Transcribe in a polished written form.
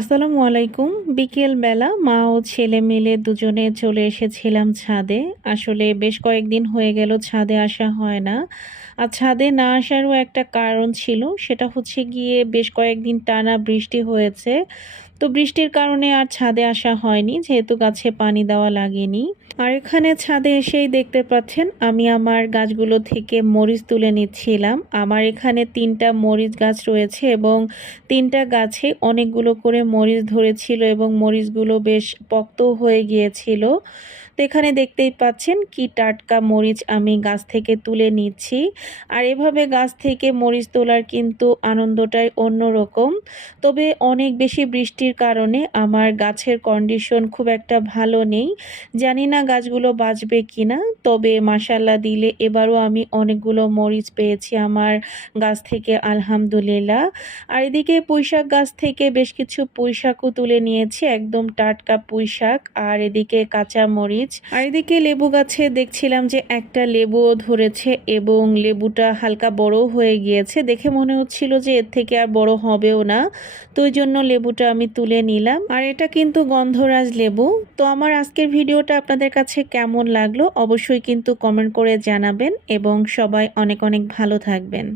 আসসালামু আলাইকুম। বিকেল বেলা মা ও ছেলে মিলে দুজনে চলে এসেছিলাম ছাদে। আসলে বেশ কয়েকদিন হয়ে গেল ছাদে আসা হয় না। আর ছাদে না আসারও একটা কারণ ছিল। সেটা হচ্ছে গিয়ে বেশ কয়েকদিন টানা বৃষ্টি হয়েছে। তো বৃষ্টির কারণে আর ছাদে আসা হয়নি, যেহেতু গাছে পানি দেওয়া লাগেনি। আর এখানে ছাদে এসেই দেখতে পাচ্ছেন আমি আমার গাছগুলো থেকে মরিচ তুলে নিচ্ছিলাম। আমার এখানে ৩টা মরিচ গাছ রয়েছে এবং ৩টা গাছে অনেকগুলো করে মরিচ ধরেছিল এবং মরিচগুলো বেশ পক্ত হয়ে গিয়েছিল। তো এখানে দেখতেই পাচ্ছেন কি টাটকা মরিচ আমি গাছ থেকে তুলে নিচ্ছি। আর এভাবে গাছ থেকে মরিচ তোলার কিন্তু আনন্দটাই অন্যরকম। তবে অনেক বেশি বৃষ্টির কারণে আমার গাছের কন্ডিশন খুব একটা ভালো নেই। জানি না গাছগুলো বাঁচবে কিনা, তবে মাশাআল্লাহ দিলে এবারও আমি অনেকগুলো মরিচ পেয়েছি আমার গাছ থেকে, আলহামদুলিল্লাহ। আর এদিকে পুঁইশাক গাছ থেকে বেশ কিছু পুঁইশাকও তুলে নিয়েছি, একদম টাটকা পুঁইশাক। আর এদিকে কাঁচা মরিচ। আর এদিকে লেবু গাছে দেখছিলাম যে একটা লেবুও ধরেছে এবং লেবুটা হালকা বড় হয়ে গিয়েছে, দেখে মনে হচ্ছিল যে এর থেকে আর বড় হবেও না। তো ওই জন্য লেবুটা আমি তুলে নিলাম। আর এটা কিন্তু গন্ধরাজ লেবু। তো আমার আজকের ভিডিওটা আপনাদের কাছে কেমন লাগলো অবশ্যই কিন্তু কমেন্ট করে জানাবেন এবং সবাই অনেক অনেক ভালো থাকবেন।